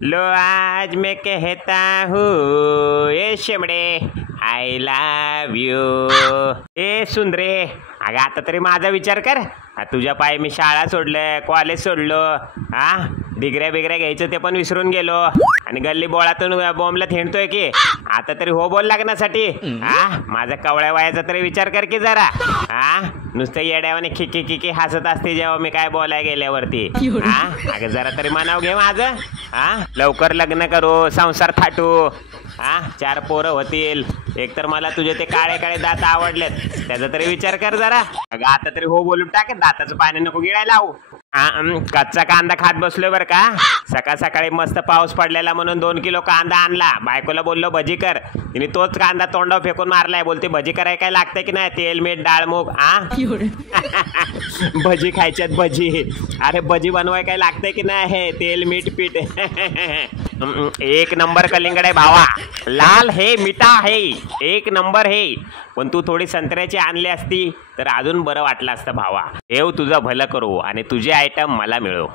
Low आज मैं कहता हूँ ए शेमडे आय लव यू। ए सुंदरे, अगं आता तरी माझा विचार कर। तुझ्या पायी मी शाळा सोडलं, कॉलेज सोडलो, डिग्र्या बिग्र्या घ्यायचं ते पण विसरून गेलो आणि गल्ली बोळातून बॉम्बला थेंडतोय की आता तरी हो बोल लग्नासाठी। माझा कवळ्या वयाचा तरी विचार कर की जरा। नुसतं येड्यावाने खिकी खिकी हसत असते जेव्हा मी काय बोलाय गेल्यावरती। अगं जरा तरी मनाव घे माझं। लवकर लग्न करू, संसार थाटू, 4 पोरं होतील। एकतर मला तुझे ते काळे काळे दात आवडलेत, त्याचा तरी विचार कर जरा। अगं आता तरी हो बोलून टाक, दाताचं पाणी नको गिळायला लावू। कच्चा कांदा खात बसलोय बर का। सकाळ सकाळी मस्त पाऊस पडलेला म्हणून 2 किलो कांदा आणला। बायकोला बोललो भजी कर, तिने तोच कांदा तोंडावर फेकून मारलाय। बोलते भजी कराय काय लागतंय की नाही, तेल मीठ डाळ मूग। भजी खायच्यात भजी, अरे भजी बनवाय काय लागतंय की नाही, तेल मीठ पीठ। एक नंबर कलिंगड आहे भावा, लाल है मिठा है, एक नंबर है। पण तू थोडी संत्र्याची आणली असती तर अजून बरं वाटलं असतं भावा। देव तुझं भलं करू आणि तुझे आयटम मला मिळो।